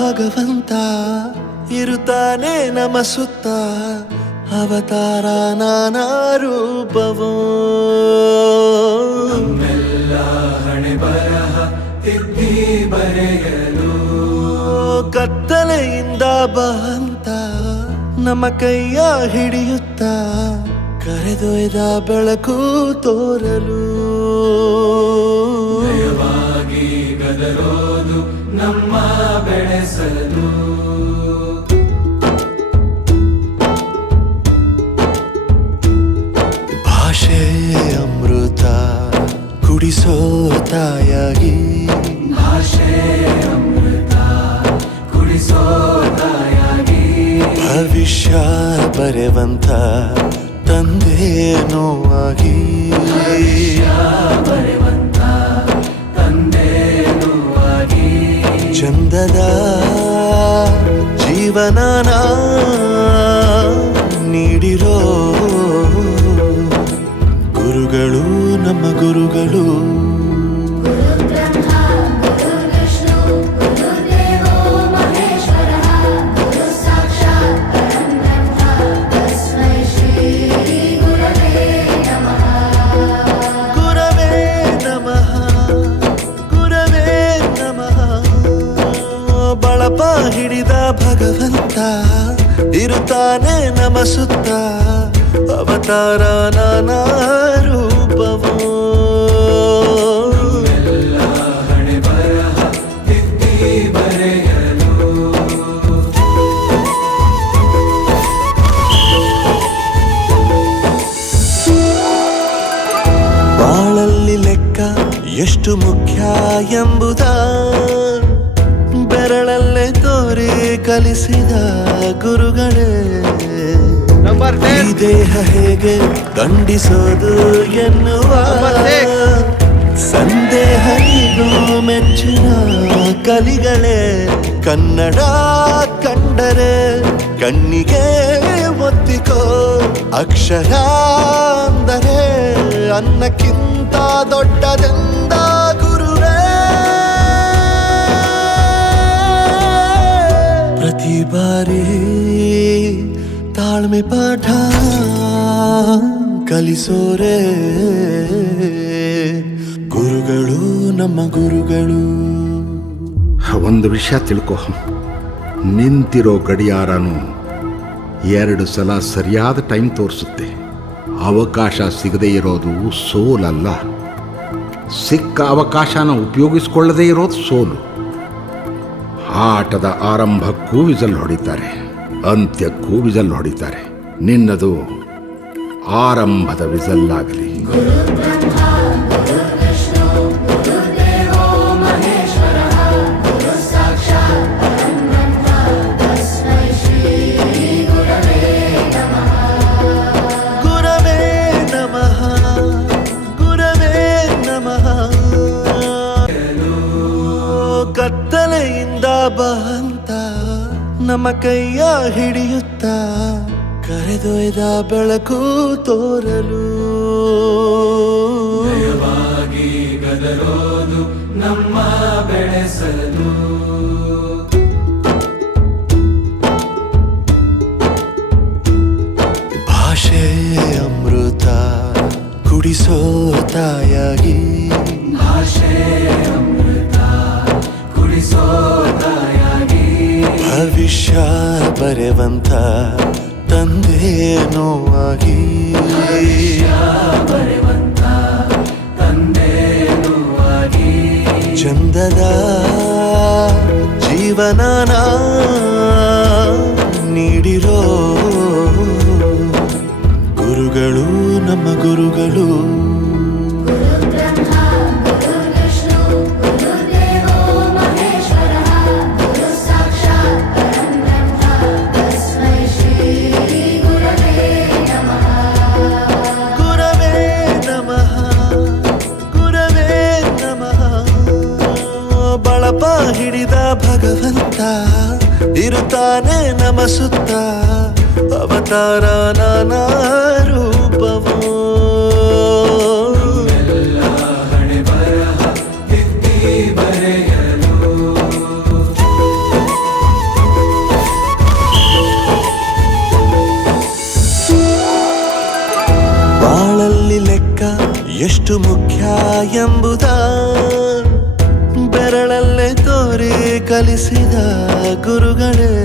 ಭಗವಂತ ಇರುತ್ತಾನೆ ನಮ ಸುತ್ತ ಅವತಾರ ನಾನಾ ರೂಪವೋ ನಮ್ಮೆಲ್ಲ ಹಣೆ ಬರಹ ತಿದ್ದಿ ಬರೆಯಲು ಕತ್ತಲೆಯಿಂದ ಬಂತ ನಮ್ಮ ಕೈಯ ಹಿಡಿಯುತ್ತ ಕರೆದೊಯ್ದ ಬೆಳಕು ತೋರಲು ಭಯವಾಗಿ ಗದರೋದು ನಮ್ಮ ಬೆಳೆಸಲು ಭಾಷೆ ಅಮೃತ ಕುಡಿಸೋ ತಾಯಾಗಿ ಭಾಷೆ ಅಮೃತ ಕುಡಿಸೋ ತಾಯಾಗಿ ಭವಿಷ್ಯ ಬರೆವಂತ ತಂದೇನೋ ಆಗಿ ಬರೆವಂತ ತಂದೇನೂ ಆಗಿ ಚಂದದ ಜೀವನನ ನೀಡಿರೋ ಗುರುಗಳು ನಮ್ಮ ಗುರುಗಳು ಬಳಪ ಹಿಡಿದ ಭಗವಂತ ಇರುತ್ತಾನೆ ನಮ ಸುತ್ತ ಅವತಾರ ನಾನಾ ರೂಪವೋ ಎಲ್ಲ ಹಣೆ ಬರಹ ತಿದ್ದಿ ಬರೆಯಲು ಬಾಳಲ್ಲಿ ಲೆಕ್ಕ ಎಷ್ಟು ಮುಖ್ಯ ಎಂಬುದ ಬೆರಳಲ್ಲೇ ತೋರಿ ಕಲಿಸಿದ ಗುರುಗಳೇ ಈ ದೇಹ ಹೇಗೆ ದಂಡಿಸೋದು ಎನ್ನುವ ಸಂದೇಹನಿಗೂ ಮೆಚ್ಚಿನ ಕಲಿಗಳೇ ಕನ್ನಡ ಕಂಡರೆ ಕಣ್ಣಿಗೆ ಒತ್ತಿಕೋ ಅಕ್ಷರ ಅಂದರೆ ಅನ್ನಕ್ಕಿಂತ ದೊಡ್ಡದೆಂದ ಗುರುವೇ ಪ್ರತಿ ಬಾರಿ ತಾಳ್ಮೆ ಪಾಠ ಕಲಿಸೋರೆ ಗುರುಗಳು ನಮ್ಮ ಗುರುಗಳು ಒಂದು ವಿಷಯ ತಿಳ್ಕೊ, ನಿಂತಿರೋ ಗಡಿಯಾರನು 2 ಸಲ ಸರಿಯಾದ ಟೈಮ್ ತೋರಿಸುತ್ತೆ. ಅವಕಾಶ ಸಿಗದೇ ಇರೋದು ಸೋಲಲ್ಲ, ಸಿಕ್ಕ ಅವಕಾಶನ ಉಪಯೋಗಿಸ್ಕೊಳ್ಳದೇ ಇರೋದು ಸೋಲು. ಆಟದ ಆರಂಭಕ್ಕೂ ವಿಸಲ್ ಹೊಡಿತಾರೆ, ಅಂತ್ಯಕ್ಕೂ ವಿಸಲ್ ಹೊಡಿತಾರೆ. ನಿನ್ನದು ಆರಂಭದ ವಿಸಲ್ಲಾಗಲಿ. ಕತ್ತಲೆಯಿಂದ ಬಂತ ನಮ್ಮ ಕೈಯ ಹಿಡಿಯುತ್ತ ಕರೆದೊಯ್ದ ಬೆಳಕು ತೋರಲು ಭಯವಾಗಿ ಗದರೋದು ನಮ್ಮ ಬೆಳೆಸಲು ಭಾಷೆ ಅಮೃತ ಕುಡಿಸೋ ತಾಯಾಗಿ ಭಾಷೆ ಅಮೃತ ಕುಡಿಸೋ ತಾಯಾಗಿ ಭವಿಷ್ಯ ಬರೆವಂತ ತಂದೇನೋ ಆಗಿ ಬರೆವಂತ ತಂದೇನೂ ಆಗಿ ಚಂದದ ಜೀವನನ ನೀಡಿರೋ ಗುರುಗಳು ನಮ್ಮ ಗುರುಗಳು ಬಳಪ ಹಿಡಿದ ಭಗವಂತ ಇರುತ್ತಾನೆ ನಮ ಸುತ್ತ ಅವತಾರ ನಾನಾ ರೂಪವೋ ಎಲ್ಲ ಹಣೆ ಬರಹ ತಿದ್ದಿ ಬರೆಯಲು ಎಷ್ಟು ಮುಖ್ಯ ಎಂಬುದ ಬೆರಳಲ್ಲೇ ತೋರಿ ಕಲಿಸಿದ ಗುರುಗಳೇ.